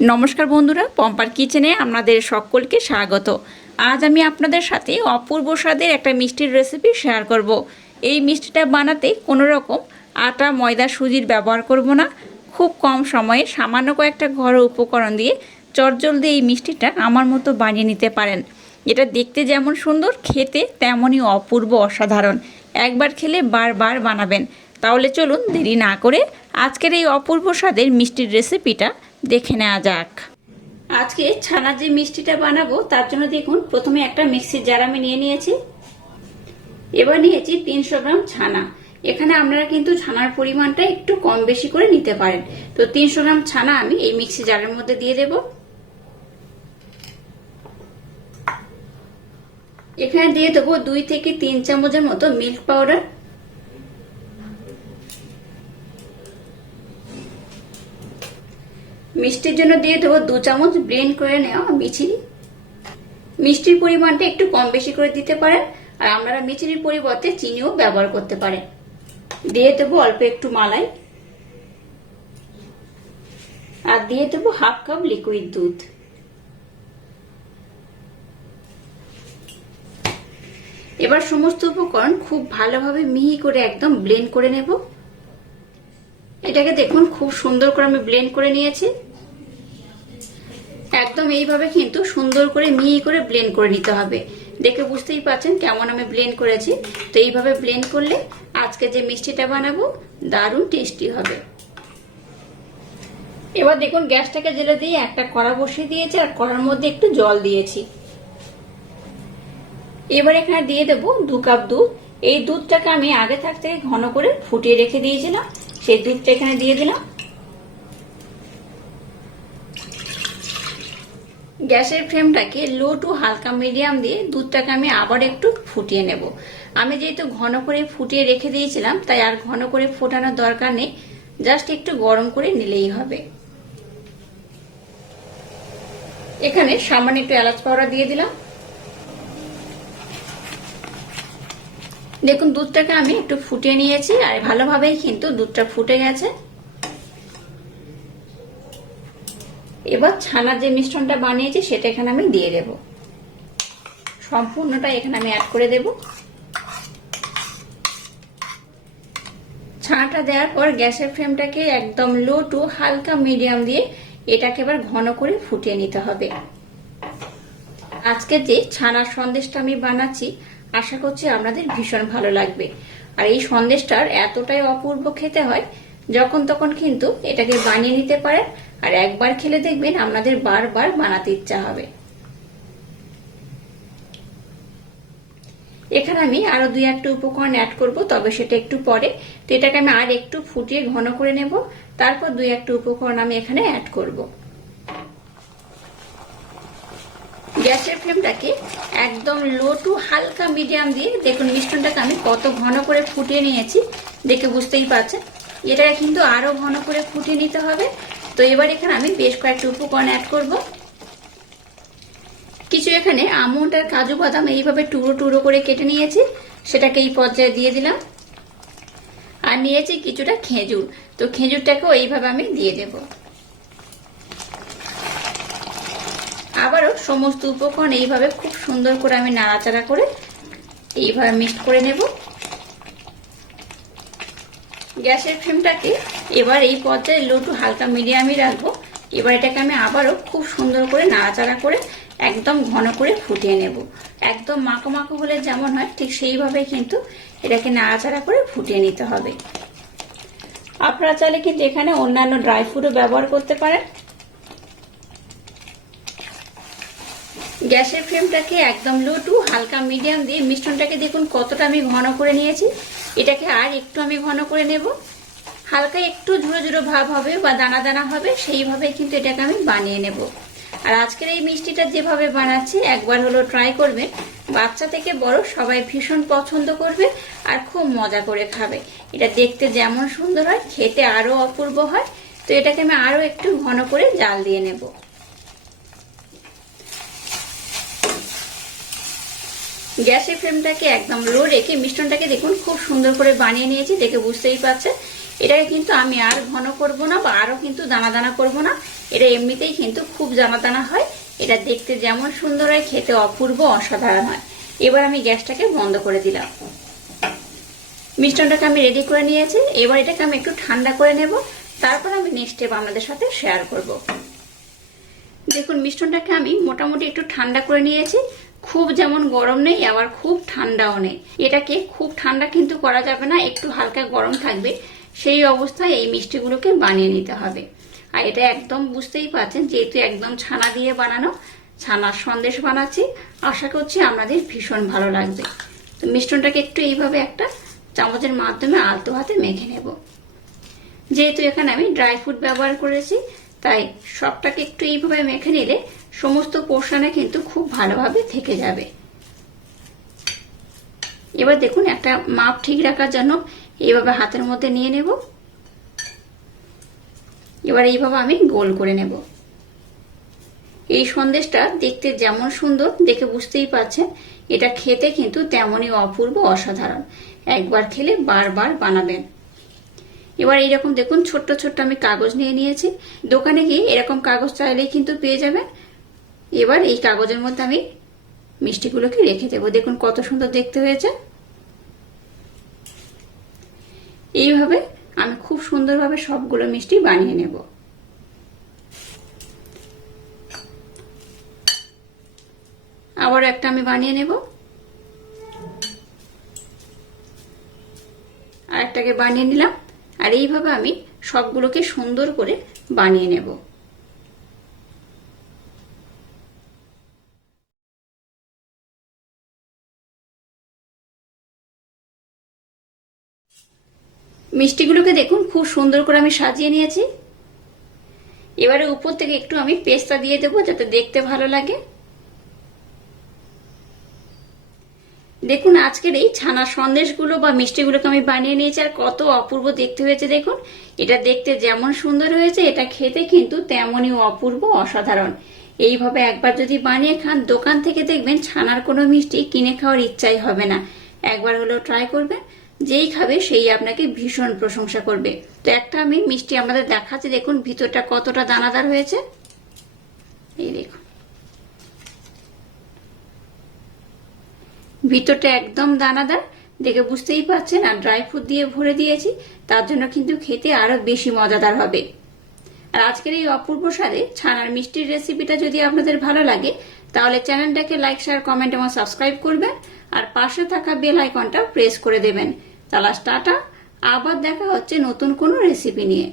নমস্কার বন্ধুরা, পম্পার কিচেনে আপনাদের সকলকে স্বাগত। আজ আমি আপনাদের সাথে অপূর্ব স্বাদের একটা মিষ্টির রেসিপি শেয়ার করব। এই মিষ্টিটা বানাতে কোনো রকম আটা, ময়দা, সুজির ব্যবহার করব না। খুব কম সময়ে সামান্য কয়েকটা ঘরোয়া উপকরণ দিয়ে চটজলদি এই মিষ্টিটা আমার মতো বানিয়ে নিতে পারেন। এটা দেখতে যেমন সুন্দর, খেতে তেমনই অপূর্ব, অসাধারণ। একবার খেলে বারবার বানাবেন। তাহলে চলুন দেরি না করে আজকের এই অপূর্ব স্বাদের মিষ্টির রেসিপিটা দেখে নেওয়া যাক। আজকে ছানার যে মিষ্টিটা বানাবো তার জন্য দেখুন, প্রথমে একটা মিক্সির জার আমি নিয়ে নিয়েছি। এবার নিয়েছি 300 গ্রাম ছানা। এখানে আপনারা কিন্তু ছানার পরিমাণটা একটু কম বেশি করে নিতে পারেন। তো 300 গ্রাম ছানা আমি এই মিক্সি জারের মধ্যে দিয়ে দেব। এখানে দিয়ে দেবো 2 থেকে 3 চামচের মতো মিল্ক পাউডার। মিষ্টির জন্য দিয়ে দেবো 2 চামচ ব্লেন্ড করে নেওয়া মিছরি। মিষ্টির পরিমাণটা একটু কম বেশি করে দিতে পারেন, আর আপনারা মিছরির পরিবর্তে চিনিও ব্যবহার করতে পারেন। দিয়ে দেবো অল্প একটু মালাই, আর দিয়ে দেবো হাফ কাপ লিকুইড দুধ। এবার সমস্ত উপকরণ খুব ভালোভাবে মিহি করে একদম ব্লেন্ড করে নেব। এটাকে দেখুন খুব সুন্দর করে আমি ব্লেন্ড করে নিয়েছি। একদম এইভাবে কিন্তু সুন্দর করে মিহি করে ব্লেন্ড করে নিতে হবে। দেখে বুঝতেই পারছেন কেমন আমি ব্লেন্ড করেছি। তো এইভাবে ব্লেন্ড করলে আজকে যে মিষ্টিটা বানাবো দারুণ টেস্টি হবে। এবার দেখুন গ্যাসটাকে জ্বেলে দিয়ে একটা কড়া বসিয়ে দিয়েছি, আর কড়ার মধ্যে একটু জল দিয়েছি। এবার এখানে দিয়ে দেবো 2 কাপ দুধ। এই দুধটাকে আমি আগে থাকতে ঘন করে ফুটিয়ে রেখে দিয়েছিলাম, সেই দুধটা এখানে দিয়ে দিলাম। গ্যাসের ফ্লেমটাকে লো টু হালকা মিডিয়াম দিয়ে দুধটাকে আমি আবার একটু ফুটিয়ে নেব। আমি যেহেতু ঘন করে ফুটিয়ে রেখে দিয়েছিলাম, তাই আর ঘন করে ফোটানোর দরকার নেই, জাস্ট একটু গরম করে নিলেই হবে। এখানে সামান্য একটু এলাচ পাউডার দিয়ে দিলাম। দেখুন দুধটাকে আমি একটু ফুটিয়ে নিয়েছি, আর ভালোভাবেই কিন্তু দুধটা ফুটে গেছে। এবার ছানার যে মিশ্রণটা বানিয়েছি সেটা এখানে আমি দিয়ে দেব। সম্পূর্ণটা এখানে আমি অ্যাড করে দেব। ছানাটা দেওয়ার পর গ্যাসের ফ্লেমটাকে একদম লো টু হালকা মিডিয়াম দিয়ে এটাকে এবার ঘন করে ফুটিয়ে নিতে হবে। আজকে যে ছানার সন্দেশটা আমি বানাচ্ছি আশা করছি আপনাদের ভীষণ ভালো লাগবে। আর এই সন্দেশটার এতটাই অপূর্ব খেতে হয়, যখন তখন কিন্তু এটাকে বানিয়ে নিতে পারেন, আর একবার খেলে দেখবেন আপনাদের বারবার বানাতে ইচ্ছা হবে। এখানে আমি আরো 2-1টা উপকরণ অ্যাড করব, তবে সেটা একটু পরে। তো এটাকে আমি আর একটু ফুটিয়ে ঘন করে নেব, তারপর 2-1টা উপকরণ আমি এখানে অ্যাড করব। গ্যাসের ফ্লেমটাকে একদম লো টু হালকা মিডিয়াম দিয়ে দেখুন মিশ্রণটাকে আমি কত ঘন করে ফুটিয়ে নিয়েছি, দেখে বুঝতেই পারছেন। এটাকে কিন্তু আরো ঘন করে ফুটিয়ে নিতে হবে। তো এবার এখানে আমি বেশ কয়েকটা উপকরণ অ্যাড করব। কিছু এখানে আমন্ড আর কাজু বাদাম এইভাবে টুকরো টুকরো করে কেটে নিয়েছি, সেটাকে এই পর্যায়ে দিয়ে দিলাম। আর নিয়েছি কিছুটা খেজুর, তো খেজুরটাকেও এইভাবে আমি দিয়ে দেব। আবারও সমস্ত উপকরণ এইভাবে খুব সুন্দর করে আমি নাড়াচাড়া করে এইভাবে মিক্সড করে নেব। গ্যাসের ফ্লেমটাকে এবার এই পর্যায়ে লো টু হালকা মিডিয়ামই রাখবো। এবার এটাকে আমি আবারও খুব সুন্দর করে নাড়াচাড়া করে একদম ঘন করে ফুটিয়ে নেব। একদম মাখো মাখো হলে যেমন হয় ঠিক সেইভাবে কিন্তু এটাকে নাড়াচাড়া করে ফুটিয়ে নিতে হবে। আপনারা চাইলে কিন্তু এখানে অন্যান্য ড্রাই ফ্রুটও ব্যবহার করতে পারেন। গ্যাসের ফ্লেমটাকে একদম লো টু হালকা মিডিয়াম দিয়ে মিশ্রণটাকে দেখুন কতটা আমি ঘন করে নিয়েছি। এটাকে আর একটু আমি ঘন করে নেব। হালকা একটু ঝুড়ো ঝুড়ো ভাব হবে বা দানা দানা হবে, সেইভাবে কিন্তু এটাকে আমি বানিয়ে নেব। আর আজকের এই মিষ্টিটা যেভাবে বানাচ্ছি একবার হলো ট্রাই করবেন। বাচ্চা থেকে বড় সবাই ভীষণ পছন্দ করবে আর খুব মজা করে খাবে। এটা দেখতে যেমন সুন্দর হয়, খেতে আরো অপূর্ব হয়। তো এটাকে আমি আরো একটু ঘন করে জাল দিয়ে নেব। গ্যাসের ফ্লেমটাকে একদম লো রেখে মিশ্রণটাকে দেখুন খুব সুন্দর করে বানিয়ে নিয়েছি, দেখে বুঝতেই পারছেন। এটাকে কিন্তু আমি আর ঘন করব না বা আরও কিন্তু দানা দানা করব না। এটা এমনিতেই কিন্তু খুব দানা দানা হয়। এটা দেখতে যেমন সুন্দর হয়, খেতে অপূর্ব অসাধারণ হয়। এবার আমি গ্যাসটাকে বন্ধ করে দিলাম। মিষ্টানটাকে আমি রেডি করে নিয়েছি। এবার এটাকে আমি একটু ঠান্ডা করে নেব, তারপর আমি নেক্সট স্টেপ আপনাদের সাথে শেয়ার করব। দেখুন মিশ্রণটাকে আমি মোটামুটি একটু ঠান্ডা করে নিয়েছি। খুব যেমন গরম নেই, আবার খুব ঠান্ডাও নেই। এটাকে খুব ঠান্ডা কিন্তু করা যাবে না, একটু হালকা গরম থাকবে। সেই অবস্থায় এই মিষ্টিগুলোকে বানিয়ে নিতে হবে। আর এটা একদম বুঝতেই পারছেন, যেহেতু একদম ছানা দিয়ে বানানো, ছানার সন্দেশ বানাচ্ছি। আশা করছি আপনাদের ভীষণ ভালো লাগবে। তো মিশ্রণটাকে একটু এইভাবে একটা চামচের মাধ্যমে আলতো হাতে মেখে নেব। যেহেতু এখানে আমি ড্রাই ফ্রুট ব্যবহার করেছি, তাই সবটাকে একটু এইভাবে মেখে নিলে সমস্ত পোর্শনে কিন্তু খুব ভালোভাবে থেকে যাবে। এবার দেখুন একটা মাপ ঠিক রাখার জন্য এইভাবে হাতের মধ্যে নিয়ে নেব। এবার এইভাবে আমি গোল করে নেব। এই সন্দেশটা দেখতে যেমন সুন্দর, দেখে বুঝতেই পারছেন, এটা খেতে কিন্তু তেমনই অপূর্ব অসাধারণ। একবার খেলে বারবার বানাবেন। এবার এইরকম দেখুন ছোট্ট ছোট্ট আমি কাগজ নিয়ে নিয়েছি। দোকানে গিয়ে এরকম কাগজ চাইলেই কিন্তু পেয়ে যাবেন। এবার এই কাগজের মধ্যে আমি মিষ্টিগুলোকে রেখে দেবো। দেখুন কত সুন্দর দেখতে হয়েছে। এইভাবে আমি খুব সুন্দরভাবে সবগুলো মিষ্টি বানিয়ে নেব। আবার একটা আমি বানিয়ে নেব, আর একটাকে বানিয়ে নিলাম। আর এইভাবে আমি সবগুলোকে সুন্দর করে বানিয়ে নেব। মিষ্টিগুলোকে দেখুন খুব সুন্দর করে আমি সাজিয়ে নিয়েছি। এবারে উপর থেকে একটু আমি পেস্তা দিয়ে দেবো, যাতে দেখতে ভালো লাগে। দেখুন আজকের এই ছানার সন্দেশগুলো বা মিষ্টিগুলোকে আমি বানিয়ে নিয়েছি, আর কত অপূর্ব দেখতে হয়েছে দেখুন। এটা দেখতে যেমন সুন্দর হয়েছে, এটা খেতে কিন্তু তেমনই অপূর্ব অসাধারণ। এইভাবে একবার যদি বানিয়ে খান, দোকান থেকে দেখবেন ছানার কোনো মিষ্টি কিনে খাওয়ার ইচ্ছাই হবে না। একবার হলেও ট্রাই করবেন, যেই খাবে সেই আপনাকে ভীষণ প্রশংসা করবে। তো একটা আমি মিষ্টি আমাদের দেখাচ্ছি, দেখুন ভিতরটা কতটা দানাদার হয়েছে। এই দেখুন ভিতরটা একদম দানাদার, দেখে বুঝতেই পারছেন। আর ড্রাই ফ্রুট দিয়ে ভরে দিয়েছি, তার জন্য কিন্তু খেতে আরো বেশি মজাদার হবে। আর আজকের এই অপূর্ব স্বাদে ছানার মিষ্টির রেসিপিটা যদি আপনাদের ভালো লাগে, তাহলে চ্যানেলটাকে লাইক, শেয়ার, কমেন্ট এবং সাবস্ক্রাইব করবেন। আর পাশে থাকা বেল আইকনটা প্রেস করে দেবেন। তাহলে টাটা, আবার দেখা হচ্ছে নতুন কোনো রেসিপি নিয়ে।